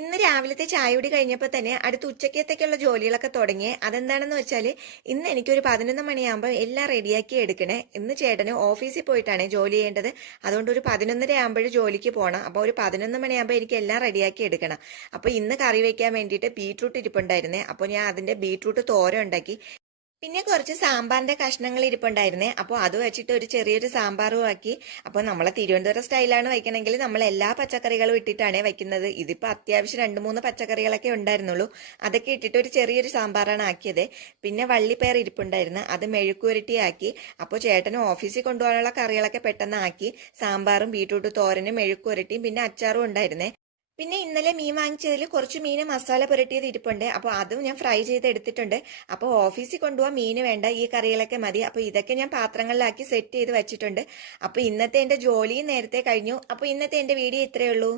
ഇന്ന് രാവിലത്തെ ചായകുടി കഴിഞ്ഞപ്പോൾ തന്നെ അടുത്ത ഉച്ചക്കത്തേക്കുള്ള ജോലികളൊക്കെ തുടങ്ങി. അതെന്താണെന്ന് വെച്ചാൽ ഇന്ന് എനിക്കൊരു 11 മണിയാകുമ്പോൾ എല്ലാം റെഡിയാക്കി എടുക്കണേ. ഇന്ന് ചേട്ടന് ഓഫീസിൽ പോയിട്ടാണ് ജോലി ചെയ്യേണ്ടത്. അതുകൊണ്ട് ഒരു 11:30 ആകുമ്പോൾ ജോലിക്ക് പോകണം. അപ്പോൾ ഒരു 11 മണിയാകുമ്പോൾ എനിക്ക് എല്ലാം റെഡിയാക്കി എടുക്കണം. അപ്പോൾ ഇന്ന് കറി വയ്ക്കാൻ വേണ്ടിയിട്ട് ബീട്രൂട്ട് ഇരിപ്പുണ്ടായിരുന്നേ. അപ്പോൾ ഞാൻ അതിന്റെ ബീട്രൂട്ട് തോരൻ ഉണ്ടാക്കി. പിന്നെ കുറച്ച് സാമ്പാറിന്റെ കഷ്ണങ്ങൾ ഇരിപ്പുണ്ടായിരുന്നേ. അപ്പോൾ അത് വെച്ചിട്ട് ഒരു ചെറിയൊരു സാമ്പാറും ആക്കി. അപ്പോൾ നമ്മളെ തിരുവനന്തപുരം സ്റ്റൈലാണ് വയ്ക്കണമെങ്കിൽ നമ്മൾ എല്ലാ പച്ചക്കറികളും ഇട്ടിട്ടാണ് വയ്ക്കുന്നത്. ഇതിപ്പോൾ അത്യാവശ്യം 2-3 പച്ചക്കറികളൊക്കെ ഉണ്ടായിരുന്നുള്ളൂ. അതൊക്കെ ഇട്ടിട്ട് ഒരു ചെറിയൊരു സാമ്പാറാണ് ആക്കിയത്. പിന്നെ വള്ളിപ്പയർ ഇരിപ്പുണ്ടായിരുന്നു, അത് മെഴുക്കുവരട്ടി ആക്കി. അപ്പോൾ ചേട്ടന് ഓഫീസിൽ കൊണ്ടുപോകാനുള്ള കറികളൊക്കെ പെട്ടെന്ന് ആക്കി. സാമ്പാറും ബീട്രൂട്ട് തോരനും മെഴുക്കുവരട്ടിയും പിന്നെ അച്ചാറും ഉണ്ടായിരുന്നേ. പിന്നെ ഇന്നലെ മീൻ വാങ്ങിച്ചതിൽ കുറച്ച് മീൻ മസാല പുരട്ടിയത് ഇരിപ്പുണ്ട്. അപ്പോൾ അതും ഞാൻ ഫ്രൈ ചെയ്ത് എടുത്തിട്ടുണ്ട്. അപ്പോൾ ഓഫീസിൽ കൊണ്ടുപോകാൻ മീൻ വേണ്ട, ഈ കറികളൊക്കെ മതി. അപ്പോൾ ഇതൊക്കെ ഞാൻ പാത്രങ്ങളിലാക്കി സെറ്റ് ചെയ്ത് വെച്ചിട്ടുണ്ട്. അപ്പോൾ ഇന്നത്തെ എൻ്റെ ജോലിയും നേരത്തെ കഴിഞ്ഞു. അപ്പോൾ ഇന്നത്തെ എൻ്റെ വീഡിയോ ഇത്രയേ ഉള്ളൂ.